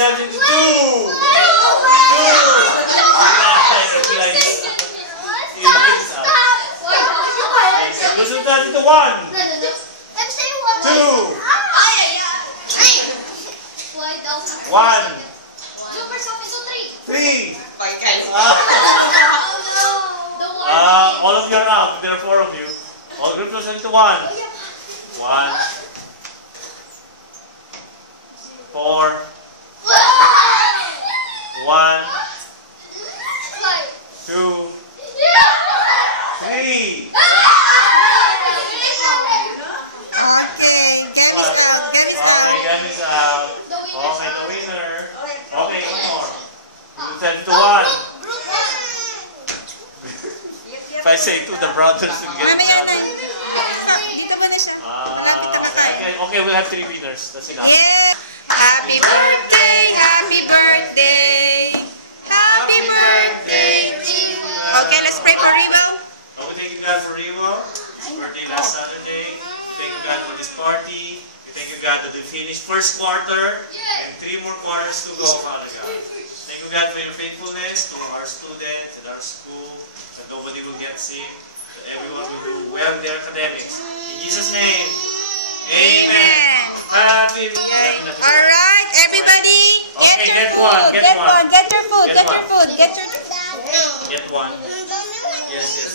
themselves into two. Lose themselves into one. Two. One. Three. All of you are out. There are four of you. All group goes into one. One. Four. One. Two. Three. Okay, game is out. Game is out. Okay, game is out. Okay, the winner. Okay, one more. You turn into one. If I say two, the brothers will get each other. Dito mo na siya. Okay, we'll have three winners. That's enough. Yeah. Happy birthday, happy birthday. Happy birthday to you. Okay, let's pray for Remo. We thank you, God, for Remo. His birthday last Saturday. We thank you, God, for this party. We thank you, God, that we finished first quarter and 3 more quarters to go, Father God. Thank you, God, for your faithfulness to our students and our school, that nobody will get sick, that everyone will do well in their academics. In Jesus' name, amen. Happy birthday. Alright, everybody, Get one. Get your food. Get one. Yes, yes.